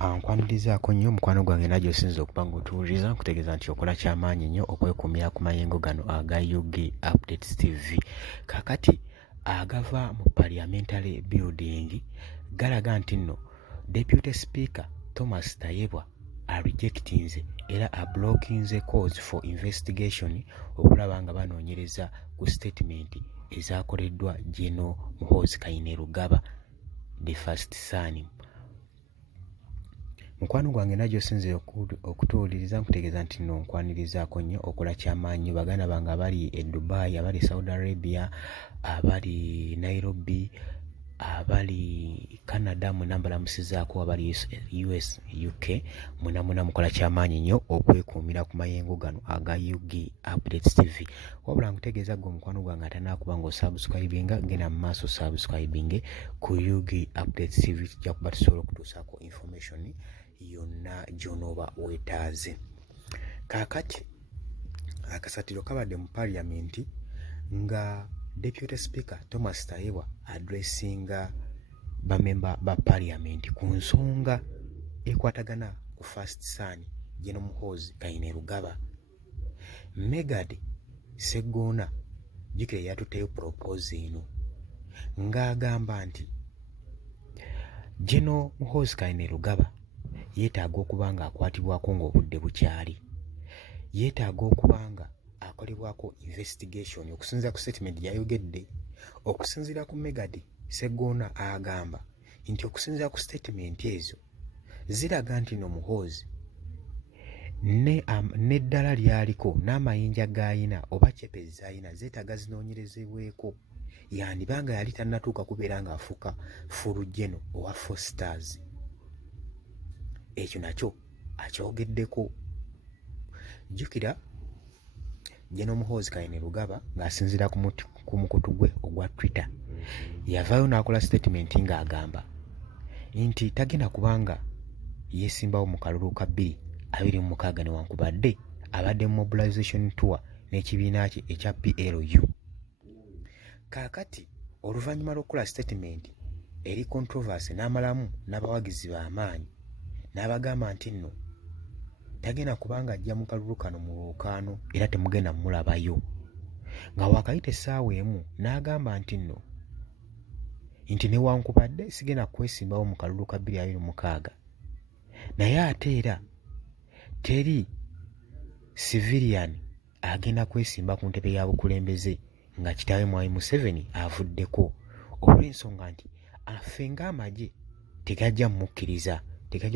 Nkwanirizaako nnyo mukwano gwange najjo osinza okuba ng'otuwuliriza nkutegeeza nti okola kyamaanyi nnyo okwekuumira ku mayengo gano aga UG Updates TV. Kaakati agava mu parliamentary building galaga nti nno Deputy Speaker Thomas Tayebwa arejectinze era ablockinze calls for investigation okulaba nga banoonyereza ku statement ezaakoleddwa General Muhoozi Kainerugaba, the first son. Mukwano gwange najjo osinze okutuwuliriza nkutegeeza nti nno nkwanirizaako nnyo okola kyamaanyi. Baganda bange abali e Dubai, abali Saudi Arabia, abali Nairobi, abali Canada, mwena mbalamusizaako, abali US, UK, mwena mukola kyamaanyi nnyo okwekuumira ku mayengo gano aga UG Updates TV. Wabula nkutegeeza gwe mukwano gwange atanaakuba ng'osubscribinga, genda mu maaso subscribing ku UG Updates TV, tujja kuba tusobola okutuusaako information yonna gy'onooba weetaaze. Kaakati akasatiro kabadde mu parliament nga Deputy Speaker Thomas Tayebwa addressinga bamemba ba parliament ku nsonga ekwatagana ku first son General Muhoozi Kainerugaba. Megad Sseggona jjukira yatuteyo propose eno ng'agamba nti General Muhoozi Kainerugaba yeetaaga okuba nga akwatibwako ng'obudde bukyali, yeetaaga okuba nga akolebwako investigation okusinziira ku statement yayogedde. Okusinziira ku Megad Sseggona agamba nti okusinziira ku statement ezo ziraga nti no Muhoozi n'eddala lyaliko n'amayinja g'ayina oba cepezi z'ayina zeetaaga zinoonyerezebweko, yandibanga yali tannatuuka kubeera ng'afuuka full general owa 4 stars. Ekyo nakyo akyogeddeko. Jjukira General Muhoozi Kainerugaba ng'asinziira ku mukutu gwe ogwa Twitter yavaayo n'akola statement ng'agamba nti tagenda kubanga yeesimbawo mu kalulu ka 2026 newankubadde abadde mu mobilization tour n'ekibiina kye ekya PLU. Kaakati oluvannyuma lw'okukola statement eri controversy n'amalamu n'abawagizi b'amaanyi n'abagamba nti nno tagenda kubanga ajja mu kalulu kano mu lwokaano era temugenda mulabayo, nga waakayita essaawa emu n'agamba nti nno nti newankubadde sigenda kwesimbawo mu kalulu ka 2026 naye ate era teri civilian agenda kwesimba ku ntebe ya bukulembeze nga kitaawe Mwai Museveni avuddeko, olw'ensonga nti affe ng'amagye tegajja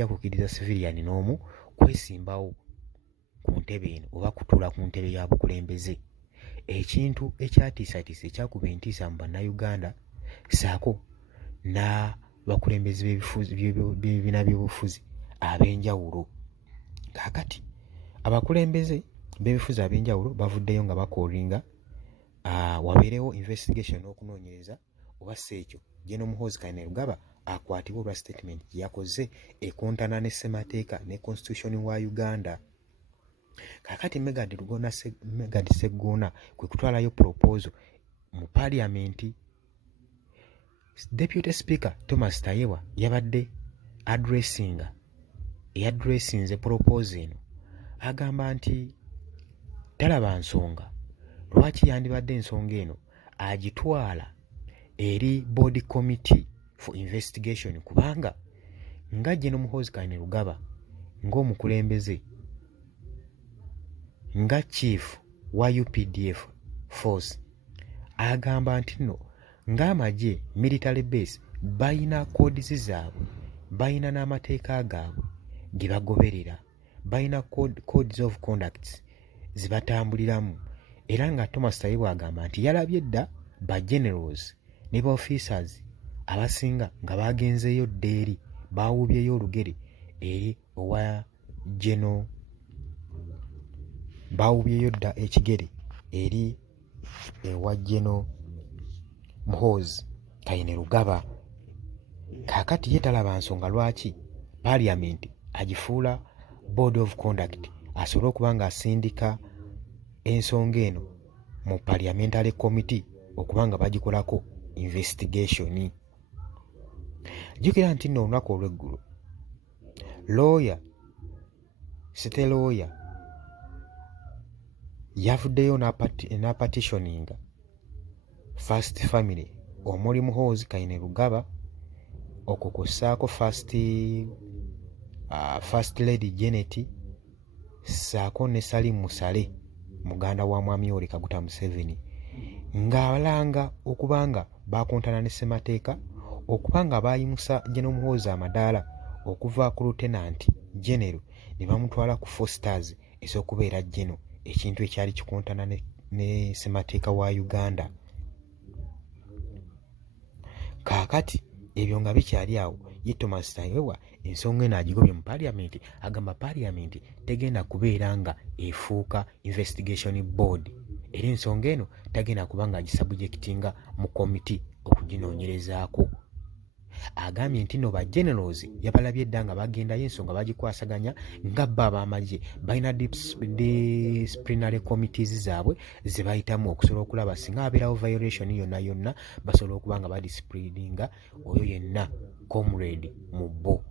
kukkiriza civilian n'omu kwesimbawo ku ntebe eno oba kutuula ku ntebe ya bukulembeze. Ekintu ekyatiisatiisa ekyakuba entiisa mu bannayuganda saako n'abakulembeze b'ebibiina by'obufuzi ab'enjawulo. Kaakati abakulembeze b'ebifuzi ab'enjawulo bavuddeyo nga bakoolinga wabeerewo investigation n'okunoonyereza oba si ekyo General Muhoozi Kainerugaba akwatibwa olwa statement gye yakoze ekontana ne ssemateeka ne constitution wa Uganda. Kaakati Megad Sseggona kwe kutwalayo proposal mu parliament. Deputy Speaker Thomas Tayebwa yabadde yadressinze proposal eno agamba nti talaba nsonga lwaki yandibadde ensonga eno agitwala eri board committee for investigation, kubanga nga General Muhoozi Kainerugaba ng'omukulembeze nga chief wa UPDF force agamba nti nno ng'amagye military base bayina codes zaabwe, bayina n'amateeka gaabwe ge bagoberera, bayina codes of conduct zibatambuliramu, era nga Thomas Tayebwa agamba nti yalabye dda ba generals ne ba officers abasinga nga bagenzeeyo dda eri baawubyeyo olugere eri owa General, baawubyeyo dda ekigere eri ewa General Muhoozi Kainerugaba. Kaakati ye talaba nsonga lwaki parliament agifuula board of conduct asobole okuba nga asindika ensonga eno mu parliamentary committee okuba nga bagikolako investigation. Jjukira nti nno olunaku olw'eggulo lawyer state lawyer yavuddeyo n'apatitioninga First Family omuli Muhoozi Kainerugaba okukussaako First Lady Janet ssaako ne Salim Musale muganda wa mwami Yoweri Kaguta Museveni ng'abalanga okubanga bakontana ne ssemateeka okubanga baayimusa General Muhoozi amadaala okuva ku Lieutenant General ne bamutwala ku 4 stars ez'okubeera General, ekintu ekyali kikontana ne ssemateeka wa Uganda. Kaakati ebyo nga bikyali awo ye Thomas Tayebwa ensonga eno agigobye mu Parliament, agamba Parliament tegenda kubeera nga efuuka investigation board era ensonga eno tagenda kubanga agisubjectinga mu komiti okuginoonyerezaako. Agambye nti no ba generals yabalabye dda nga bagendayo ensonga bagikwasaganya nga bba ab'amagye balina disciplinary committees zaabwe ze bayitamu okusobola okulaba singa wabeerawo violation yonna basobola okuba nga badisciplininga oyo yenna comrade mu bo.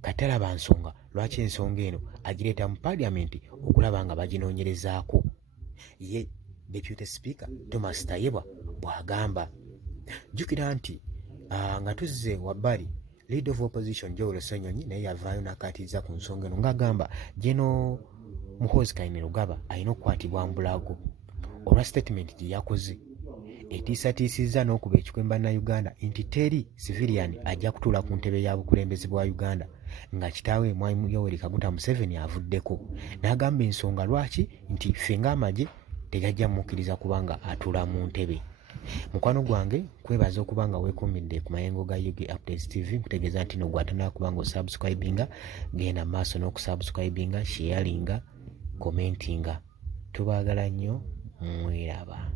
Kati alaba nsonga lwaki ensonga eno agireeta mu Parliament okulaba nga baginoonyerezaako. Ye Deputy Speaker Thomas Tayebwa bw'agamba. Jjukira nti nga tuzze wabbali Leader of Opposition Joel Ssenyonyi naye yavaayo n'akkaatiriza ku nsonga eno ng'agamba General Muhoozi Kainerugaba alina okukwatibwa mbulago olwa statement gye yakoze etiisatiisizza n'okuba ekikwemba na Uganda nti teri civilian ajja kutuula ku ntebe ya bukulembeze bwa Uganda nga kitaawe mwami Yoweri Kaguta Museveni avuddeko. N'agamba ensonga lwaki nti ffe ng'amagye tegajja mukkiriza kubanga atuula mu ntebe. Mukwano gwange kwebaza okuba nga weekuumidde ku mayengo ga UG Updates TV. Nkutegeeza nti no gw'atanaba kuba nga osubscribinga, genda maaso n'okusubscribinga, sharinga, commentinga. Tubaagala nnyo, mweraba.